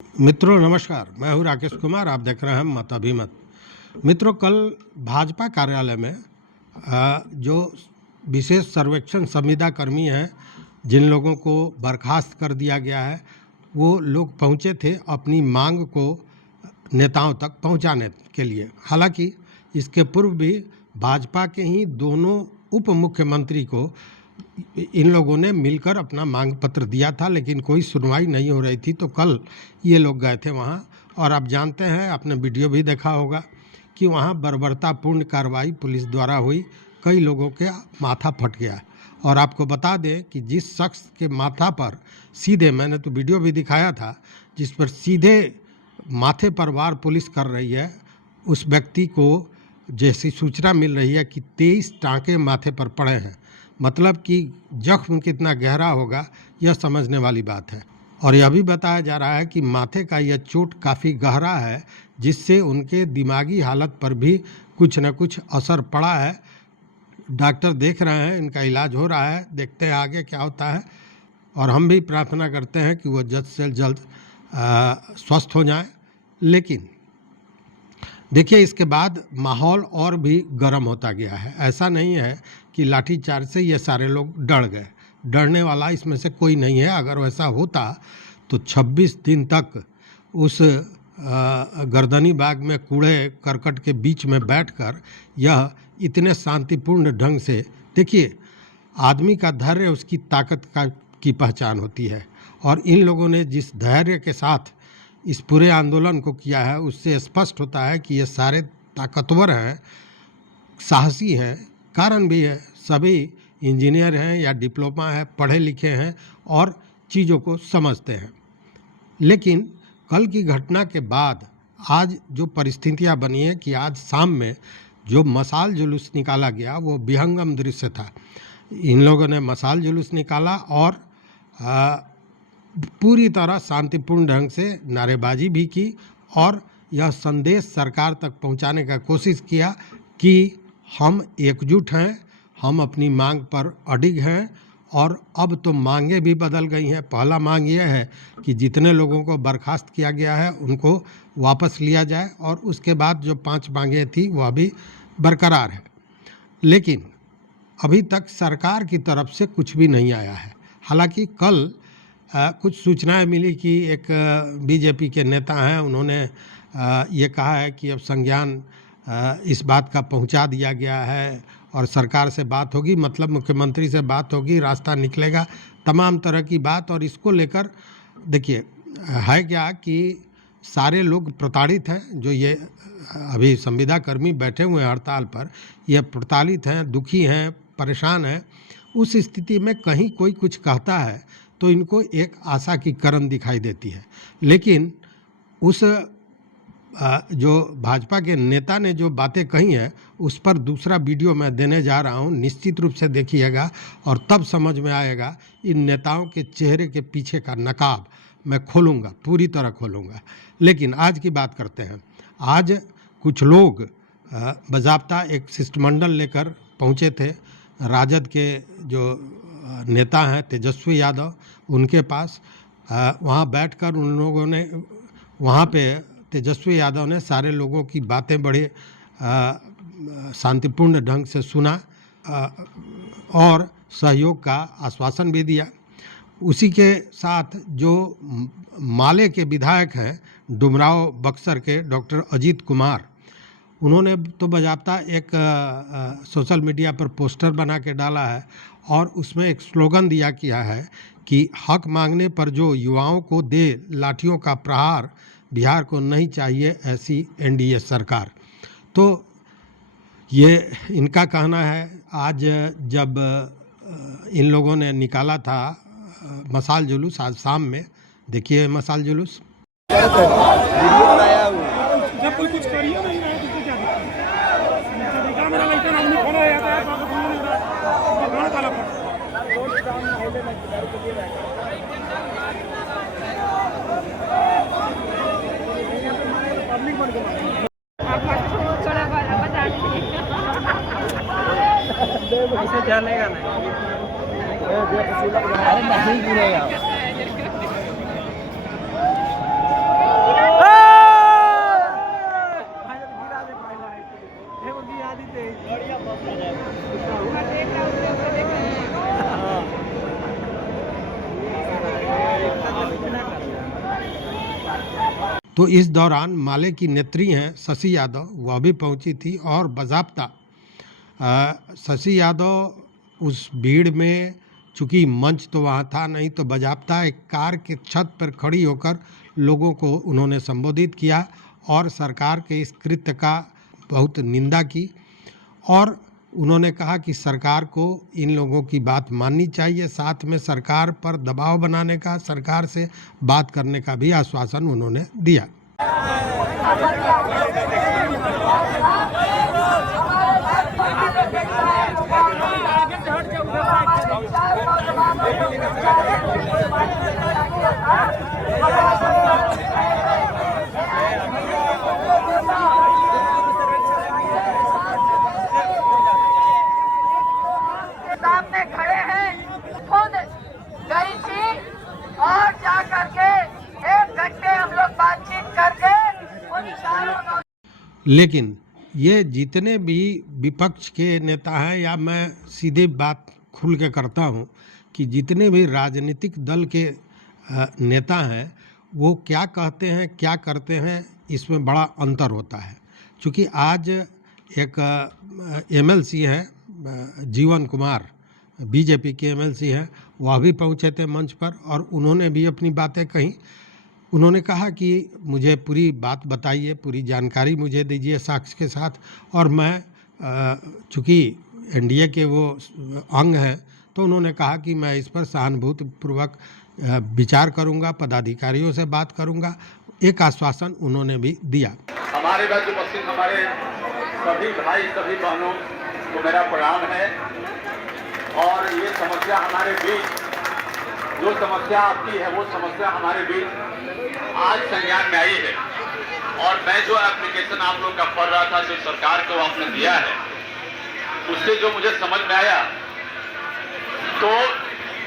मित्रों नमस्कार, मैं हूं राकेश कुमार। आप देख रहे हैं मत अभिमत। मित्रों, कल भाजपा कार्यालय में जो विशेष सर्वेक्षण संविदा कर्मी हैं, जिन लोगों को बर्खास्त कर दिया गया है, वो लोग पहुंचे थे अपनी मांग को नेताओं तक पहुंचाने के लिए। हालांकि इसके पूर्व भी भाजपा के ही दोनों उप मुख्यमंत्री को इन लोगों ने मिलकर अपना मांग पत्र दिया था, लेकिन कोई सुनवाई नहीं हो रही थी। तो कल ये लोग गए थे वहाँ, और आप जानते हैं, आपने वीडियो भी देखा होगा कि वहाँ बर्बरतापूर्ण कार्रवाई पुलिस द्वारा हुई। कई लोगों के माथा फट गया। और आपको बता दें कि जिस शख्स के माथा पर सीधे, मैंने तो वीडियो भी दिखाया था, जिस पर सीधे माथे पर वार पुलिस कर रही है, उस व्यक्ति को जैसी सूचना मिल रही है कि 23 टाँके माथे पर पड़े हैं। मतलब कि जख्म कितना गहरा होगा, यह समझने वाली बात है। और यह भी बताया जा रहा है कि माथे का यह चोट काफ़ी गहरा है, जिससे उनके दिमागी हालत पर भी कुछ न कुछ असर पड़ा है। डॉक्टर देख रहे हैं, इनका इलाज हो रहा है, देखते हैं आगे क्या होता है। और हम भी प्रार्थना करते हैं कि वो जल्द से जल्द स्वस्थ हो जाएं। लेकिन देखिए, इसके बाद माहौल और भी गर्म होता गया है। ऐसा नहीं है कि लाठीचार्ज से ये सारे लोग डर गए। डरने वाला इसमें से कोई नहीं है। अगर वैसा होता तो 26 दिन तक उस गर्दनी बाग में कूड़े करकट के बीच में बैठकर यह इतने शांतिपूर्ण ढंग से, देखिए, आदमी का धैर्य उसकी ताकत की पहचान होती है। और इन लोगों ने जिस धैर्य के साथ इस पूरे आंदोलन को किया है, उससे स्पष्ट होता है कि ये सारे ताकतवर हैं, साहसी हैं। कारण भी है, सभी इंजीनियर हैं या डिप्लोमा है, पढ़े लिखे हैं और चीज़ों को समझते हैं। लेकिन कल की घटना के बाद आज जो परिस्थितियां बनी है कि आज शाम में जो मशाल जुलूस निकाला गया, वो विहंगम दृश्य था। इन लोगों ने मशाल जुलूस निकाला और पूरी तरह शांतिपूर्ण ढंग से नारेबाजी भी की और यह संदेश सरकार तक पहुंचाने का कोशिश किया कि हम एकजुट हैं, हम अपनी मांग पर अडिग हैं। और अब तो मांगे भी बदल गई हैं। पहला मांग यह है कि जितने लोगों को बर्खास्त किया गया है उनको वापस लिया जाए, और उसके बाद जो 5 मांगे थी वह भी बरकरार है। लेकिन अभी तक सरकार की तरफ से कुछ भी नहीं आया है। हालांकि कल कुछ सूचनाएं मिली कि एक बीजेपी के नेता हैं, उन्होंने ये कहा है कि अब संज्ञान इस बात का पहुंचा दिया गया है और सरकार से बात होगी, मतलब मुख्यमंत्री से बात होगी, रास्ता निकलेगा, तमाम तरह की बात। और इसको लेकर देखिए, है क्या कि सारे लोग प्रताड़ित हैं। जो ये अभी संविदा कर्मी बैठे हुए हैं हड़ताल पर, ये प्रताड़ित हैं, दुखी हैं, परेशान हैं। उस स्थिति में कहीं कोई कुछ कहता है तो इनको एक आशा की किरण दिखाई देती है। लेकिन उस जो भाजपा के नेता ने जो बातें कही हैं, उस पर दूसरा वीडियो मैं देने जा रहा हूं, निश्चित रूप से देखिएगा और तब समझ में आएगा इन नेताओं के चेहरे के पीछे का नकाब मैं खोलूँगा, पूरी तरह खोलूँगा। लेकिन आज की बात करते हैं। आज कुछ लोग बाज़ाब्ता एक शिष्टमंडल लेकर पहुँचे थे, राजद के जो नेता हैं तेजस्वी यादव, उनके पास। वहाँ बैठकर उन लोगों ने, वहाँ पे तेजस्वी यादव ने सारे लोगों की बातें बड़े शांतिपूर्ण ढंग से सुना और सहयोग का आश्वासन भी दिया। उसी के साथ जो माले के विधायक हैं, डुमराव बक्सर के डॉक्टर अजीत कुमार, उन्होंने तो बाज़ाब्ता एक सोशल मीडिया पर पोस्टर बना के डाला है और उसमें एक स्लोगन दिया किया है कि हक मांगने पर जो युवाओं को दे लाठियों का प्रहार, बिहार को नहीं चाहिए ऐसी एनडीए सरकार। तो ये इनका कहना है। आज जब इन लोगों ने निकाला था मशाल जुलूस, आज शाम में देखिए मशाल जुलूस। जब कोई कुछ कर ही नहीं रहा है तो क्या दिक्कत? मेरा लड़का आदमी खड़ा है यार, तो गाना काला पड़ पब्लिक बन गया। ऐसे चलेगा नहीं, अरे नहीं गिरेगा। तो इस दौरान माले की नेत्री हैं शशि यादव, वह भी पहुंची थी और बाज़ाब्ता शशि यादव उस भीड़ में, चूँकि मंच तो वहाँ था नहीं, तो बाज़ाब्ता एक कार के छत पर खड़ी होकर लोगों को उन्होंने संबोधित किया और सरकार के इस कृत्य का बहुत निंदा की और उन्होंने कहा कि सरकार को इन लोगों की बात माननी चाहिए, साथ में सरकार पर दबाव बनाने का, सरकार से बात करने का भी आश्वासन उन्होंने दिया। सामने खड़े हैं, खुद गई थी और जा करके 1 घंटे हम लोग बातचीत करके उन सारों। लेकिन ये जितने भी विपक्ष के नेता हैं, या मैं सीधे बात खुल के करता हूँ कि जितने भी राजनीतिक दल के नेता हैं, वो क्या कहते हैं क्या करते हैं, इसमें बड़ा अंतर होता है। क्योंकि आज एक एमएलसी हैं जीवन कुमार, बीजेपी के एमएलसी हैं, वह भी पहुँचे थे मंच पर और उन्होंने भी अपनी बातें कही। उन्होंने कहा कि मुझे पूरी बात बताइए, पूरी जानकारी मुझे दीजिए साक्ष्य के साथ, और मैं चूँकि एनडीए के वो अंग हैं, तो उन्होंने कहा कि मैं इस पर सहानुभूतिपूर्वक विचार करूंगा, पदाधिकारियों से बात करूंगा। एक आश्वासन उन्होंने भी दिया। हमारे राज्य उपस्थित हमारे सभी भाई सभी बहनों को मेरा प्रणाम है। और ये समस्या हमारे बीच, जो समस्या आपकी है वो समस्या हमारे बीच आज संज्ञान में आई है। और मैं जो एप्लीकेशन आप लोग का पढ़ रहा था, जो सरकार को आपने दिया है, उससे जो मुझे समझ में आया, तो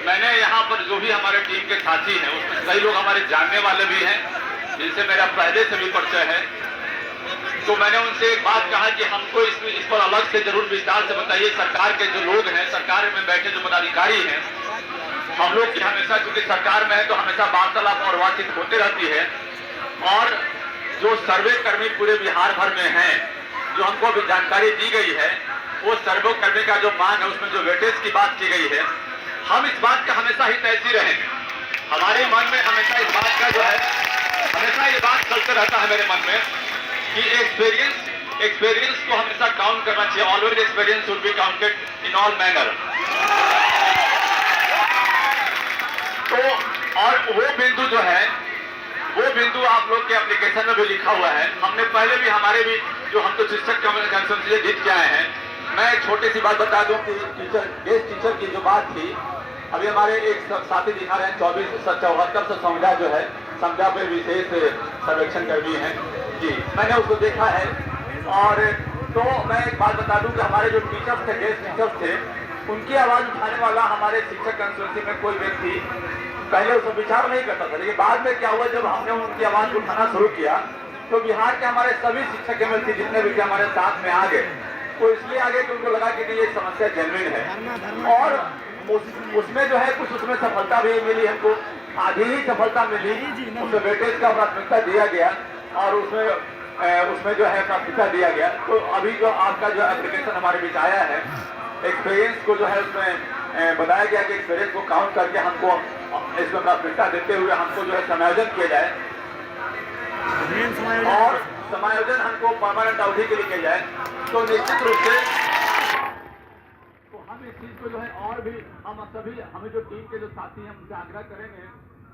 मैंने यहाँ पर जो भी हमारे टीम के साथी हैं, उसमें कई लोग हमारे जानने वाले भी हैं, जिनसे मेरा पहले से भी परिचय है। तो मैंने उनसे एक बात कहा कि हमको इस पर अलग से जरूर विस्तार से बताइए। सरकार के जो लोग हैं, सरकार में बैठे जो पदाधिकारी हैं, हम लोग की हमेशा, क्योंकि सरकार में है तो हमेशा वार्तालाप और बातचीत होती रहती है। और जो सर्वे कर्मी पूरे बिहार भर में हैं, जो हमको अभी जानकारी दी गई है, वो सर्वे कर्मी का जो मान है, उसमें जो वेटेज की बात की गई है, हम इस बात का हमेशा ही तैसी रहेंगे। हमारे मन में हमेशा इस बात का जो है, हमेशा ये बात चलते रहता है मेरे मन में कि एक्सपीरियंस को हमेशा काउंट करना चाहिए। Always experience should be counted in all manner. तो और वो बिंदु जो है, वो बिंदु आप लोग के एप्लीकेशन में भी लिखा हुआ है। हमने पहले भी, हमारे भी जो हम तो शिक्षक कमीशन से जीत के आए हैं। मैं एक छोटी सी बात बता दूं कि गेस्ट टीचर की जो बात थी, अभी हमारे एक साथी दिखा रहे हैं 2474 से संविदा जो है, संविदा पे विशेष सर्वेक्षण कर्मी है जी, मैंने उसको देखा है। और तो मैं एक बात बता दूं कि हमारे जो टीचर्स थे, गेस्ट टीचर्स थे, उनकी आवाज उठाने वाला हमारे शिक्षक कंसल्टेंसी में कोई व्यक्ति पहले उसको विचार नहीं करता था। लेकिन बाद में क्या हुआ, जब हमने उनकी आवाज उठाना शुरू किया, तो बिहार के हमारे सभी शिक्षक एमएलसी जितने भी हमारे साथ में आ गए। वो इसलिए आगे कि उनको लगा कि ये समस्या जेन्युइन है। और उसमें जो है कुछ उसमें सफलता भी मिली, हमको आधी ही सफलता मिली। उसमें वेटेज का प्राथमिकता दिया गया और उसमें जो है प्राथमिकता दिया गया। तो अभी जो आपका जो एप्लीकेशन हमारे बीच आया है, एक्सपीरियंस को जो है उसमें बताया गया कि एक्सपीरियंस को काउंट करके हमको इसमें प्राथमिकता देते हुए हमको जो है समायोजन किया जाए, और समायोजन हमको परमानेंट अवधि के लिए किया जाए। तो निश्चित रूप से तो हम इस चीज को जो है, और भी हम सभी, हमें जो टीम के जो साथी हैं, उनसे आग्रह करेंगे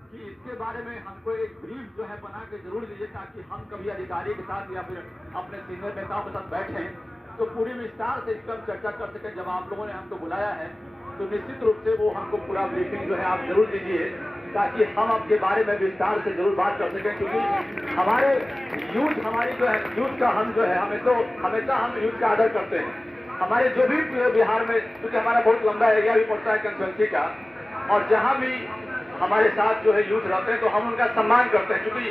कि इसके बारे में हमको एक ब्रीफ जो है बना के जरूर दीजिए, ताकि हम कभी अधिकारी के साथ या फिर अपने सीनियर नेताओं के साथ बैठे तो पूरी विस्तार से इस पर चर्चा कर सकें। जब आप लोगों ने हमको बुलाया है, तो निश्चित रूप से वो हमको पूरा ब्रीफिंग जो है आप जरूर दीजिए, ताकि हम आपके बारे में विस्तार से जरूर बात कर सकें। क्योंकि हमारे यूथ, हमारी जो है यूथ का हम जो है, हमेशा हम यूथ का आदर करते हैं। हमारे जो भी बिहार में, क्योंकि हमारा बहुत लंबा एरिया भी पड़ता है कंसल्टेंसी का, और जहाँ भी हमारे साथ जो है यूथ रहते हैं, तो हम उनका सम्मान करते हैं। क्योंकि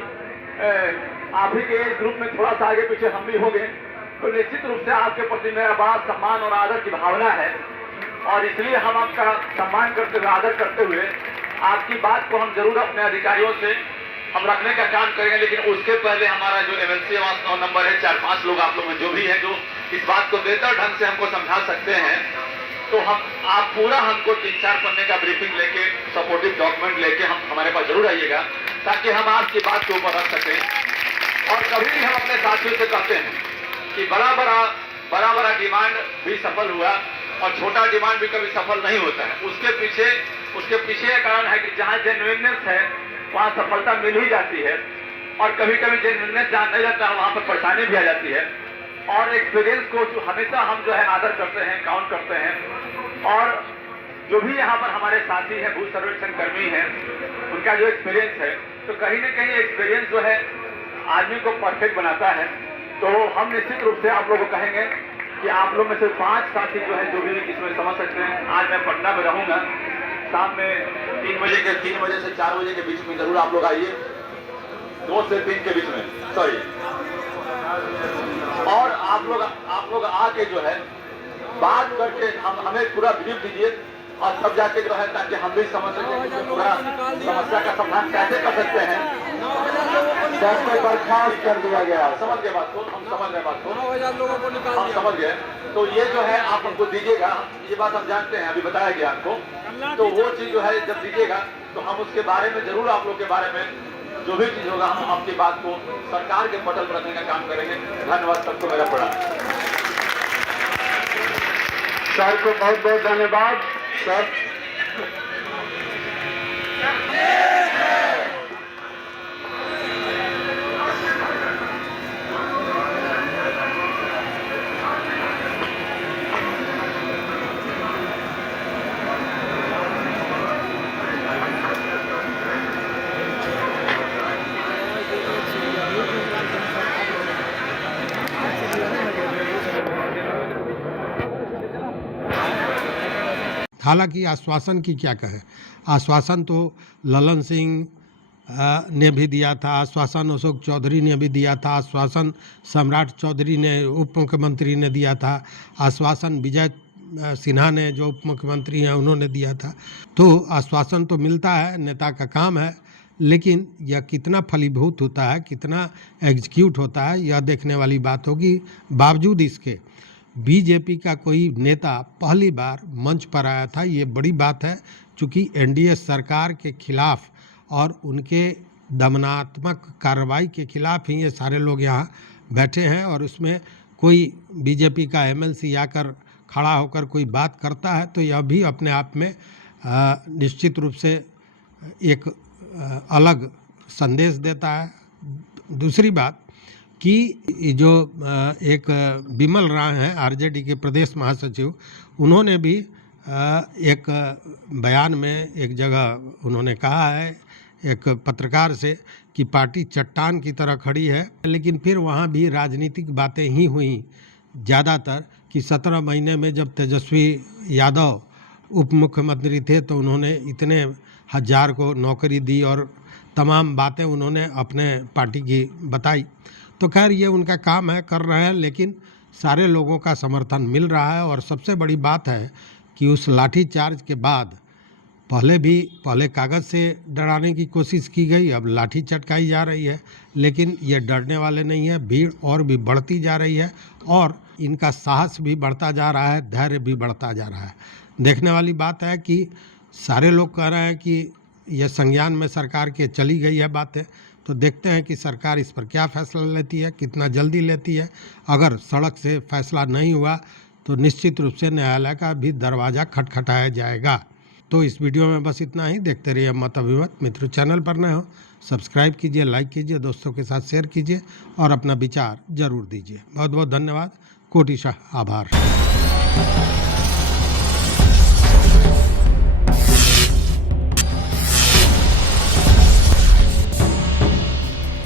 आप ही के ग्रुप में थोड़ा सा आगे पीछे हम भी हो गए, तो निश्चित रूप से आपके प्रति मेरा बड़ा सम्मान और आदर की भावना है। और इसलिए हम आपका सम्मान करते हुए, आदर करते हुए, आपकी बात को हम जरूर अपने अधिकारियों से हम रखने का काम करेंगे, लेकिन उसके पहले हमारा जो एमएलसी आवास 9 नंबर है, 4-5 लोग आप लोग में जो भी है जो इस बात को बेहतर ढंग से हमको समझा सकते हैं, तो आप पूरा हमको 3-4 पन्ने का ब्रीफिंग लेके, सपोर्टिव डॉक्यूमेंट लेके हमारे पास जरूर आइएगा, ताकि हम आपकी बात के ऊपर रख सकें। और कभी भी हम अपने साथियों से कहते हैं कि बड़ा डिमांड भी सफल हुआ और छोटा डिमांड भी कभी सफल नहीं होता है। उसके पीछे का कारण है कि जहाँ जेन्युइननेस है वहाँ सफलता मिल ही जाती है, और कभी कभी जेन्युइननेस जहाँ नहीं रहता है वहाँ पर परेशानी भी आ जाती है। और एक्सपीरियंस को हमेशा हम जो है आदर करते हैं, काउंट करते हैं, और जो भी यहाँ पर हमारे साथी हैं, भू सर्वेक्षण कर्मी हैं, उनका जो एक्सपीरियंस है, तो कहीं न कहीं एक्सपीरियंस जो है आदमी को परफेक्ट बनाता है। तो हम निश्चित रूप से आप लोगों को कहेंगे कि आप लोग में से 5 साथी जो है जो भी इसमें समझ सकते हैं, आज मैं पटना में रहूंगा, शाम में 3 बजे से 4 बजे के बीच में जरूर आप लोग आइए, 2 से 3 के बीच में, सॉरी। और आप लोग आके जो है बात करके हमें पूरा ब्रीफ दीजिए, और तब जाके जो है ताकि हम भी समझ सकें कि पूरा समस्या का समाधान कैसे कर सकते हैं। कैसे बर्खास्त कर दिया गया, समझ गए बात को, हम समझ रहे बात को, हम समझ गए। तो ये जो है आप हमको दीजिएगा, ये बात हम जानते हैं, अभी बताया गया आपको, तो वो चीज जो है जब दीजिएगा तो हम उसके बारे में जरूर आप लोग के बारे में जो भी चीज होगा हम आपकी बात को सरकार के पटल पर रखने का काम करेंगे। धन्यवाद सबको, मेरा प्रणाम। सर को बहुत बहुत धन्यवाद सर। हालांकि आश्वासन की क्या कहें, आश्वासन तो ललन सिंह ने भी दिया था, आश्वासन अशोक चौधरी ने भी दिया था, आश्वासन सम्राट चौधरी ने उप मुख्यमंत्री ने दिया था, आश्वासन विजय सिन्हा ने जो उप मुख्यमंत्री हैं उन्होंने दिया था। तो आश्वासन तो मिलता है, नेता का काम है, लेकिन यह कितना फलीभूत होता है, कितना एग्जीक्यूट होता है, यह देखने वाली बात होगी। बावजूद इसके बीजेपी का कोई नेता पहली बार मंच पर आया था, ये बड़ी बात है, चूँकि एनडीए सरकार के खिलाफ और उनके दमनात्मक कार्रवाई के खिलाफ ही ये सारे लोग यहाँ बैठे हैं, और उसमें कोई बीजेपी का एमएलसी आकर खड़ा होकर कोई बात करता है तो यह भी अपने आप में निश्चित रूप से एक अलग संदेश देता है। दूसरी बात कि जो एक विमल राय हैं आरजेडी के प्रदेश महासचिव, उन्होंने भी एक बयान में एक जगह उन्होंने कहा है एक पत्रकार से कि पार्टी चट्टान की तरह खड़ी है, लेकिन फिर वहाँ भी राजनीतिक बातें ही हुई ज़्यादातर कि 17 महीने में जब तेजस्वी यादव उप मुख्यमंत्री थे तो उन्होंने इतने 1000 को नौकरी दी और तमाम बातें उन्होंने अपने पार्टी की बताई। तो खैर ये उनका काम है, कर रहे हैं, लेकिन सारे लोगों का समर्थन मिल रहा है। और सबसे बड़ी बात है कि उस लाठीचार्ज के बाद पहले कागज़ से डराने की कोशिश की गई, अब लाठी चटकाई जा रही है, लेकिन ये डरने वाले नहीं है। भीड़ और भी बढ़ती जा रही है और इनका साहस भी बढ़ता जा रहा है, धैर्य भी बढ़ता जा रहा है। देखने वाली बात है कि सारे लोग कह रहे हैं कि यह संज्ञान में सरकार के चली गई है बातें, तो देखते हैं कि सरकार इस पर क्या फैसला लेती है, कितना जल्दी लेती है। अगर सड़क से फैसला नहीं हुआ तो निश्चित रूप से न्यायालय का भी दरवाज़ा खटखटाया जाएगा। तो इस वीडियो में बस इतना ही। देखते रहिए मत अभिमत। मित्रों, चैनल पर नए हो सब्सक्राइब कीजिए, लाइक कीजिए, दोस्तों के साथ शेयर कीजिए और अपना विचार जरूर दीजिए। बहुत बहुत धन्यवाद, कोटिशः आभार।